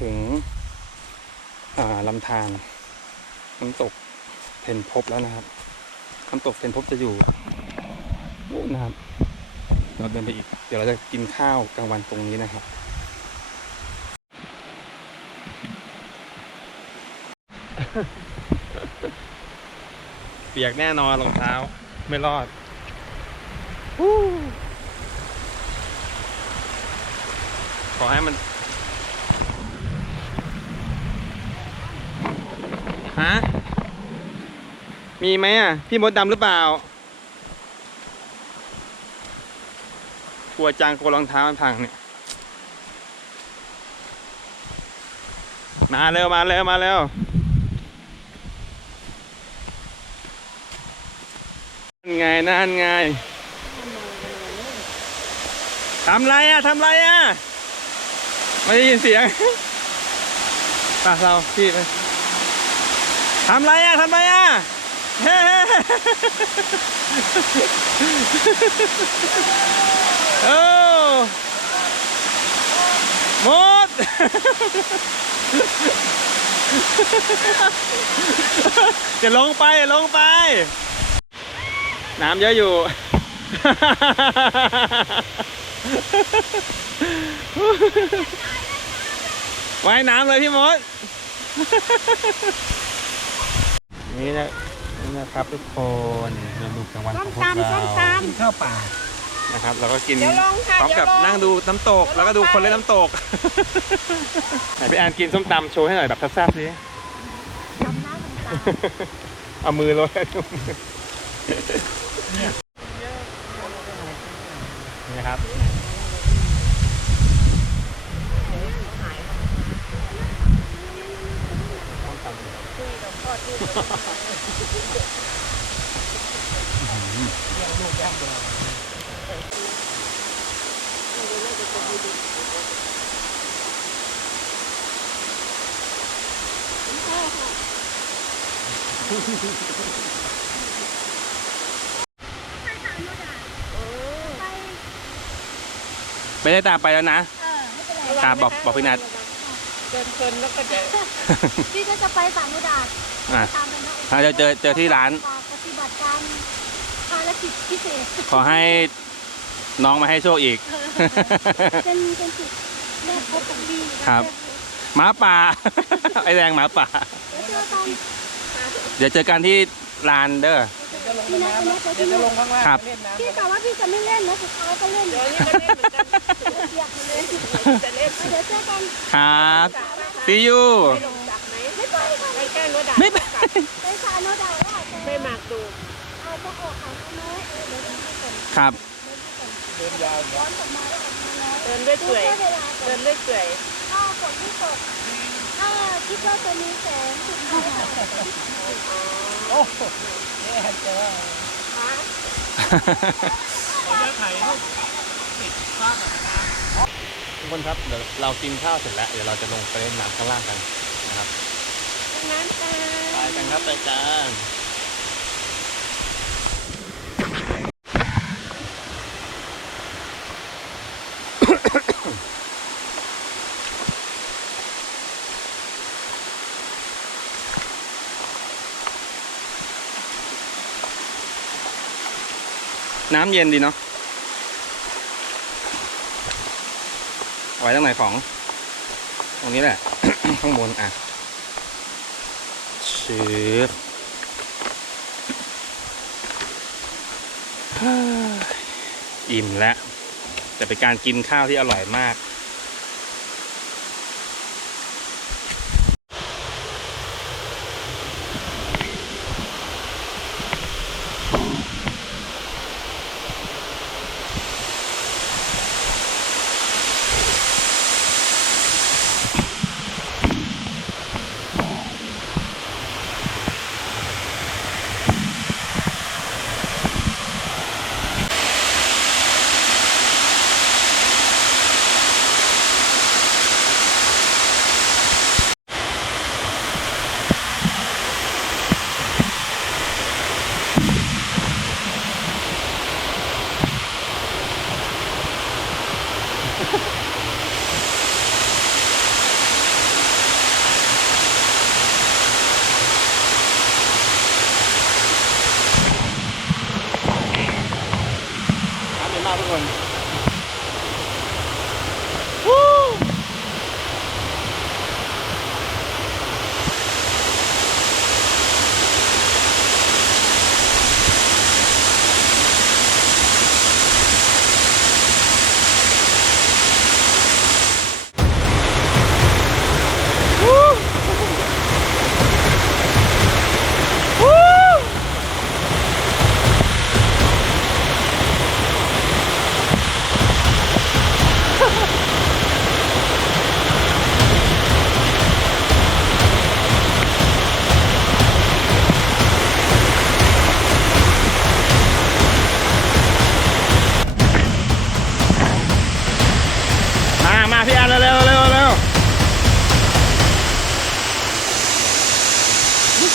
ถึงอ่าลำธารน้ำตกเพนพบแล้วนะครับน้ำตกเพนพบจะอยู่นู่นนะครับ เราเดินไปอีก เดี๋ยวเราจะกินข้าวกลางวันตรงนี้นะครับเปียกแน่นอนรองเท้า ไม่รอดฮู้ขอให้มัน ฮะ มีไหมอะ พี่มดดำหรือเปล่ากลัวจังกลัวรองเท้ามันพังเนี่ย มาเร็วมาเร็วมาเร็วนั่นไงนั่นไงทำไรอะทำไรอะ ไม่ได้ยินเสียง ป่ะเราพี่ไป ทำไรอะทำไรอะเฮ้โอ้หมดอย่าลงไปอย่าลงไป น้ำเยอะอยู่ ว่ายน้ำเลยพี่มด นี่นะนี่นะครับทุกคนเมนูกลางวันของพวกเรากินข้าวป่านะครับแล้วก็กินเดี๋ยวลงค่ะพร้อมกับเดี๋ยวลงนั่งดูน้ำตกแล้วก็ดูคนเล่นน้ำตกไหนพี่แอนกินส้มตำโชว์ให้หน่อยแบบแซ่บๆสิเอามือเลยนี่ครับ ไม่ได้ตามไปแล้วนะ เออไม่เป็นไรครับบอกบอกพี่นัท เดินเพลินแล้วก็จะ พี่ก็จะไปสามมุดาด อะตามไปนะอะเดี๋ยวเจอเจอที่ร้าน ฝกปฏิบัติการภารกิจพิเศษ ขอให้น้องมาให้โชคอีก เป็นเป็นจุดแรกพบของพี่นะครับ หมาป่า ไอแดงหมาป่าเดี๋ยวเจอกันเดี๋ยวเจอกันที่ลานเด้อ จะลงน้ำนะเดี๋ยวจะลงข้างล่างครับเล่นน้ำพี่กะว่าพี่จะไม่เล่นนะสุดท้ายก็เล่นเดี๋ยวนี้ก็เล่นเหมือนกันเปียกหมดเลยจะเล่นเดี๋ยวเจอกันครับสาไหมคะ see you ไปลงจากไหน ไม่ไปค่ะ ไปแก้รถดับไม่ไปไปสามมุดาดแล้วไปหมากดูเอาจะออกเขาไหมเออเดี๋ยวเดี๋ยวก่อนครับเดินยาวย้อนกลับมาแล้วออกมาแล้วเดินเรื่อยดูเปื่อยแค่เวลาก่เดิอนนเรื่อยเปื่อยถ้าฝนไม่ตกถ้าคิดว่าจะมีแสงสุดท้ายค่ะโอ้โหแย่เจอฮะขออนุญาตถ่ายรูปติดภาพหน่อยนะครับทุกคนครับเดี๋ยวเรากินข้าวเสร็จแล้วเดี๋ยวเราจะลงไปเล่นน้ำข้างล่างกันนะครับ ตรงนั้นจ้าไปกันครับไปกันน้ำเย็นดีเนาะไว้ตรงไหนของ ตรงนี้แหละ ข้างบนอะ ชืบฮ่าอิ่มแล้ว แต่เป็นการกินข้าวที่อร่อยมาก one.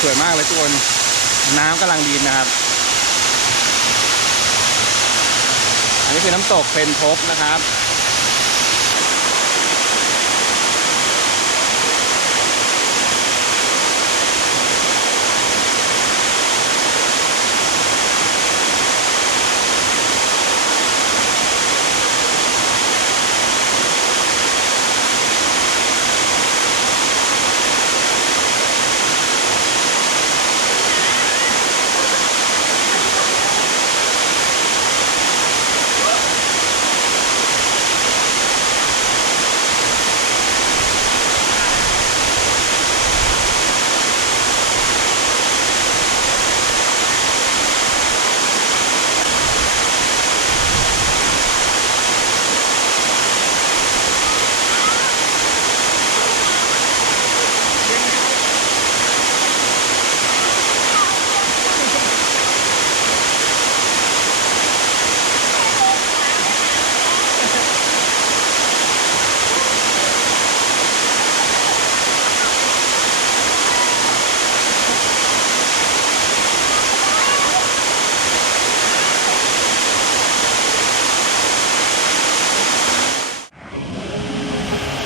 สวยมากเลยทุกคน น้ำกำลังดีนะครับ อันนี้คือน้ำตกเพนพบนะครับ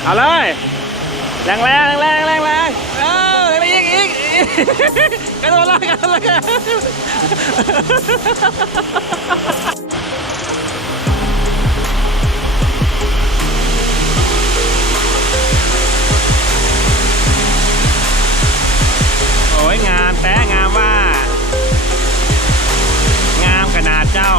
เอาเลย แรงแรงแรงแรงแรงเออแรงอีกอีกกระโดดเลยกระโดดเลยโอ้ยงามแต้งามว่า งามขนาดเจ้า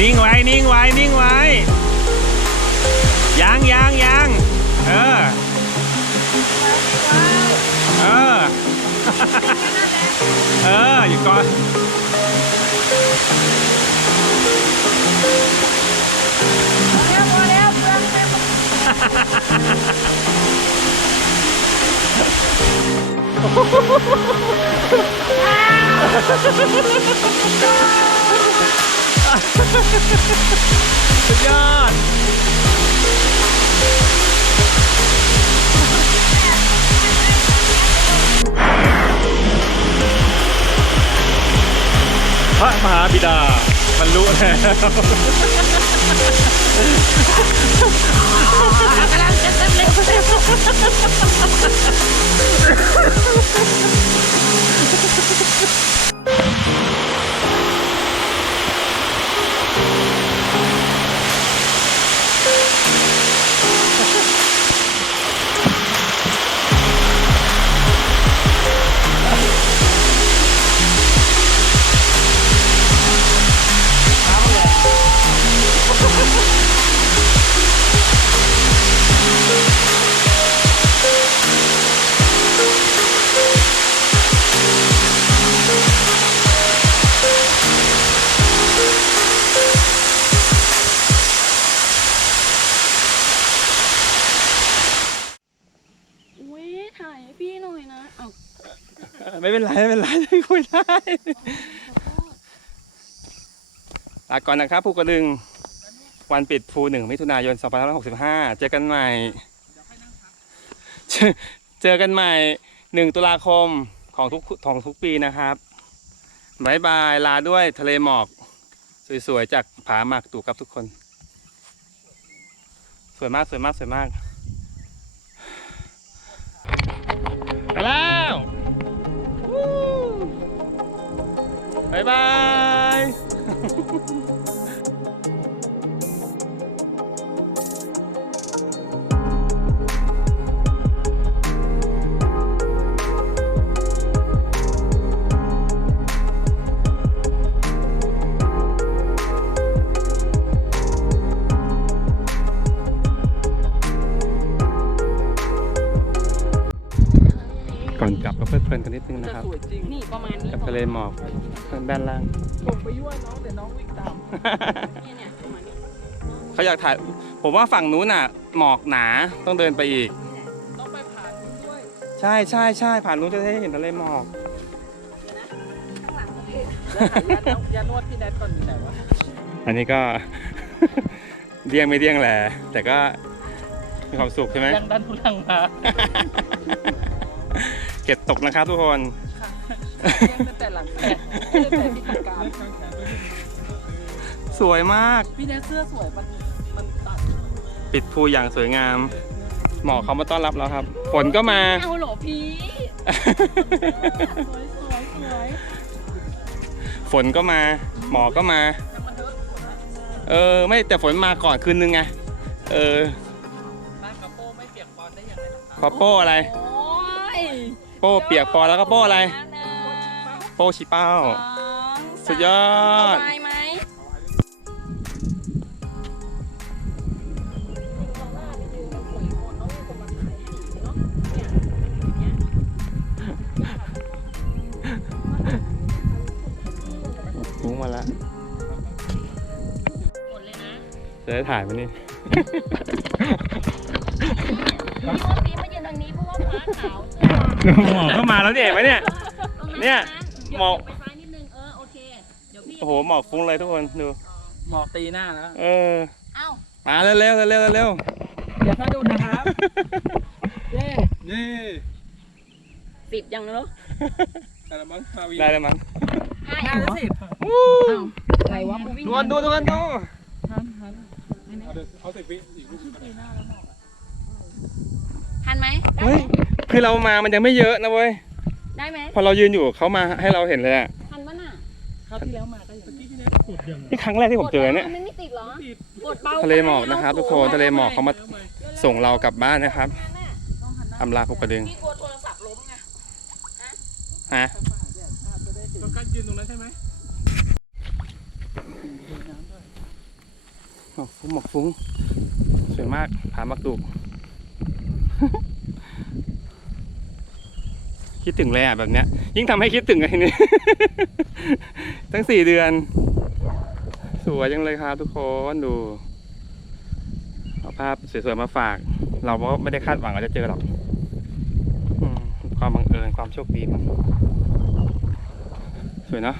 นิ่งไว้ นิ่งไว้ นิ่งไว้ ยังยังยังเออ เออ เออ อยู่ก่อน สุดยอดพระมหาบิดาบรรลุแล้วอุ้ย เป็นไรไม่เป็นไรคุยได้ลาก่อนนะครับภูกระดึงวันปิดภูหนึ่งมิถุนายน 2565 เจอกันใหม่ เจอกันใหม่หนึ่งตุลาคมของทุกของทุกปีนะครับบายบายลาด้วยทะเลหมอก สวยๆ จากผาหมากตูครับทุกคน สวยมากสวยมากสวยมากไปแล้ว บา ทะเลหมอกข้างด้านล่างผมไปยั่วน้องแต่น้องวิ่งตามเนี่ยเนี่ยประมาณนี้เขาอยากถ่าย ผมว่าฝั่งนู้นน่ะ หมอกหนาต้องเดินไปอีก ต้องไปผ่านนู้นด้วย ใช่ใช่ใช่ผ่านนู้นจะได้เห็นทะเลหมอกข้างหลังโอเคแล้วหายายานวดพี่แนทก่อนอยู่ไหนวะอันนี้ก็เดี้ยงไม่เดี้ยงแหละแต่ก็มีความสุขใช่ไหมยังดันทุลังมา เก็บตกนะครับทุกคน ยังตั้งแต่หลังแขกตั้งแต่ที่ทำการสวยมาก พี่แนทเสื้อสวยมันมันตัดปิดภูอย่างสวยงาม หมอเขามาต้อนรับแล้วครับ ฝนก็มา เอาเหรอพี่สวยสวยสวยฝนก็มา หมอก็มา แต่มันเถอะสวยนะเออ ไม่แต่ฝนมาก่อนคืนนึงไง เออบ้านกระโปรงไม่เปียกปอนได้ยังไงล่ะคขรัอโป้อะไร โอ้ยโป้เปียกปอนแล้วก็โป้อะไรหนึ่ง โป้ชิเป้าสองสุดยอด สามเอาไว้ไหมฟุ้งมาแล้วหมดเลยนะจะได้ถ่ายไหมนี่ พี่ว่าพี่มายืนตรงนี้เพราะว่าฟ้าขาวเสื้อหมอก็มาแล้วเนี่ยเห็นไหมเนี่ย ตรงนั้นเนี่ยะ หมอกเดี๋ยวไปซ้ายนิดนึงเออโอเคเดี๋ยวพี่โอ้โหหมอกฟุ้งเลยทุกคนดู หมอกตีหน้าแล้ว เออเอ้ามาเร็วเร็วเร็วเร็วเร็วเดี๋ยวถ้าดูนะครับเย้นี่สิบยังเนอะได้แล้วมั้งได้แล้วมั้งห้าห้าอีกสิบอะไรวะมึงวิ่งทุกคนดูทุกคนดูทันทันทันไหมได้เฮ้ไหยมคือเรามามันยังไม่เยอะนะเว้ย ได้ไหมพอเรายืนอยู่เขามาให้เราเห็นเลยอะทันปะน่ะคราวที่แล้วมาก็อย่างนี้นี่ครั้งแรกที่ผมเจอเนี่ย มันไม่ติดเหรอกดเบาทะเลหมอกนะครับ ทุกคนทะเลหมอกเขามาส่งเรากลับบ้านนะครับต้องหันหน้าอำลาภูกระดึงพี่กลัวโทรศัพท์ล้มไงฮะต้องการยืนตรงนั้นใช่ไหมหมอกฟุ้งหมอกฟุ้ง สวยมากผามักดุก คิดถึงเลยอะแบบเนี้ย ยิ่งทำให้คิดถึงไอ้นี่ตั้งสี่เดือน สวยจังเลยครับทุกคนดูเอาภาพสวยๆมาฝาก เราก็ไม่ได้คาดหวังว่าจะเจอหรอกความบังเอิญความโชคดีมันสวยเนาะ